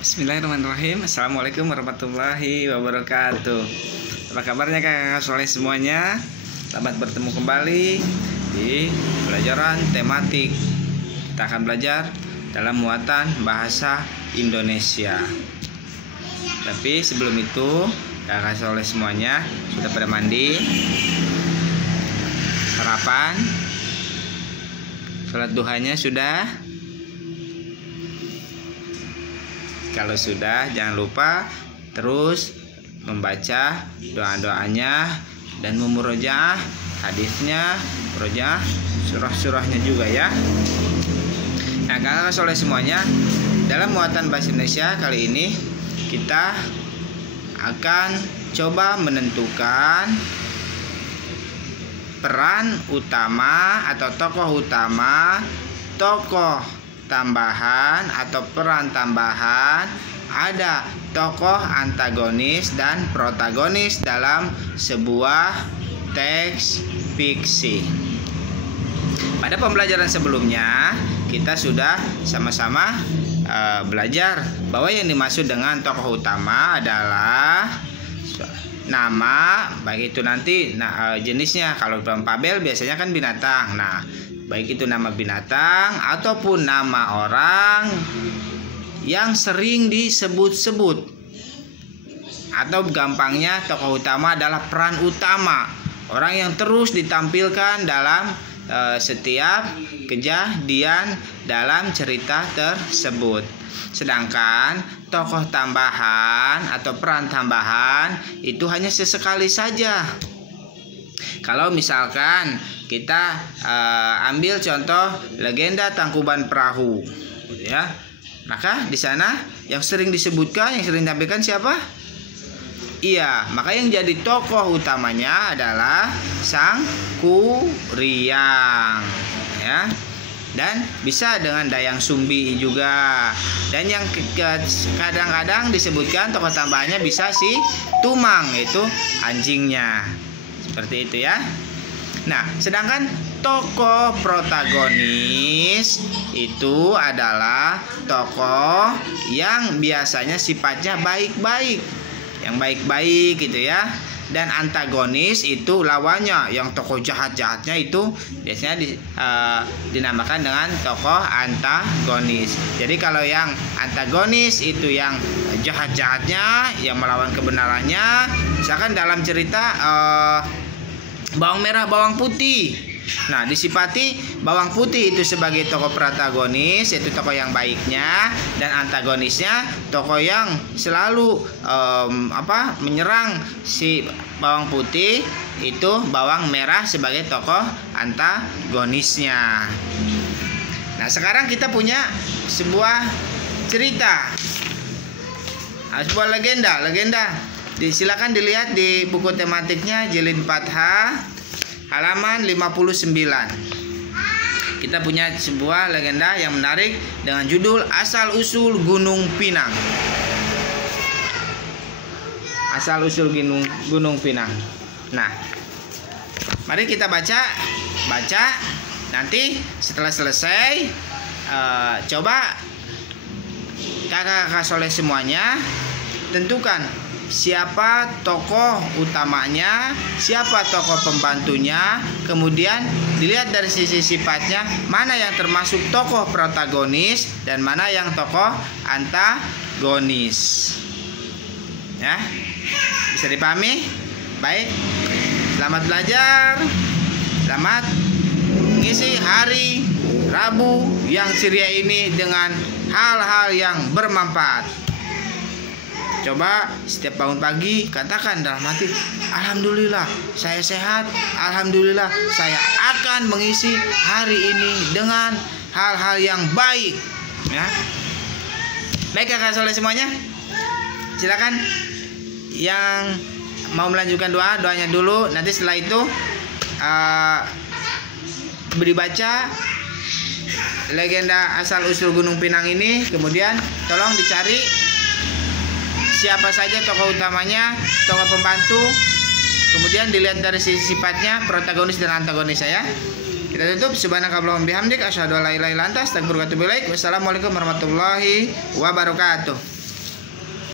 Bismillahirrahmanirrahim. Assalamualaikum warahmatullahi wabarakatuh. Apa kabarnya kakak soleh semuanya? Selamat bertemu kembali di pelajaran tematik. Kita akan belajar dalam muatan bahasa Indonesia. Tapi sebelum itu, kakak soleh semuanya sudah pada mandi, sarapan, sholat duhanya sudah? Kalau sudah, jangan lupa terus membaca doa-doanya dan memurojaah hadisnya, murojaah surah-surahnya juga ya. Nah, kakak soleh semuanya, dalam muatan bahasa Indonesia kali ini kita akan coba menentukan peran utama atau tokoh utama, tokoh tambahan atau peran tambahan, ada tokoh antagonis dan protagonis dalam sebuah teks fiksi. Pada pembelajaran sebelumnya kita sudah sama-sama belajar bahwa yang dimaksud dengan tokoh utama adalah nama, baik itu nanti jenisnya. Kalau dalam tabel biasanya kan binatang. Nah, baik itu nama binatang ataupun nama orang yang sering disebut-sebut. Atau gampangnya tokoh utama adalah peran utama, orang yang terus ditampilkan dalam setiap kejadian dalam cerita tersebut. Sedangkan tokoh tambahan atau peran tambahan itu hanya sesekali saja. Kalau misalkan kita ambil contoh legenda Tangkuban Perahu, ya, maka di sana yang sering disebutkan, yang sering ditampilkan siapa? Iya, maka yang jadi tokoh utamanya adalah Sang Kuryang, ya. Dan bisa dengan Dayang Sumbi juga. Dan yang kadang-kadang disebutkan tokoh tambahannya bisa si Tumang, itu anjingnya. Seperti itu ya. Nah, sedangkan tokoh protagonis itu adalah tokoh yang biasanya sifatnya baik-baik, yang baik-baik gitu ya. Dan antagonis itu lawannya, yang tokoh jahat-jahatnya itu biasanya dinamakan dengan tokoh antagonis. Jadi kalau yang antagonis itu yang jahat-jahatnya, yang melawan kebenarannya, misalkan dalam cerita bawang merah bawang putih. Nah, disifati bawang putih itu sebagai tokoh protagonis, yaitu tokoh yang baiknya, dan antagonisnya tokoh yang selalu menyerang si bawang putih, itu bawang merah sebagai tokoh antagonisnya. Nah, sekarang kita punya sebuah cerita, sebuah legenda. Silakan dilihat di buku tematiknya jilid 4H halaman 59. Kita punya sebuah legenda yang menarik dengan judul Asal Usul Gunung Pinang. Asal Usul Gunung Pinang. Nah, mari kita baca. Nanti setelah selesai, coba kakak soleh semuanya tentukan siapa tokoh utamanya, siapa tokoh pembantunya, kemudian dilihat dari sisi sifatnya, mana yang termasuk tokoh protagonis dan mana yang tokoh antagonis. Ya, bisa dipahami? Baik, selamat belajar, selamat mengisi hari Rabu yang ceria ini dengan hal-hal yang bermanfaat. Coba setiap bangun pagi katakan dalam hati, alhamdulillah saya sehat, alhamdulillah saya akan mengisi hari ini dengan hal-hal yang baik, ya. Baik kakak soleh semuanya, silakan yang mau melanjutkan doanya dulu. Nanti setelah itu beri baca legenda Asal Usul Gunung Pinang ini, kemudian tolong dicari siapa saja tokoh utamanya, tokoh pembantu, kemudian dilihat dari sisi sifatnya, protagonis dan antagonis saya. Kita tutup. Subhanakallahumma bihamdik asyhadu an la ilaha illa anta astaghfiruka wa atubu ilaik. Wassalamualaikum warahmatullahi wabarakatuh.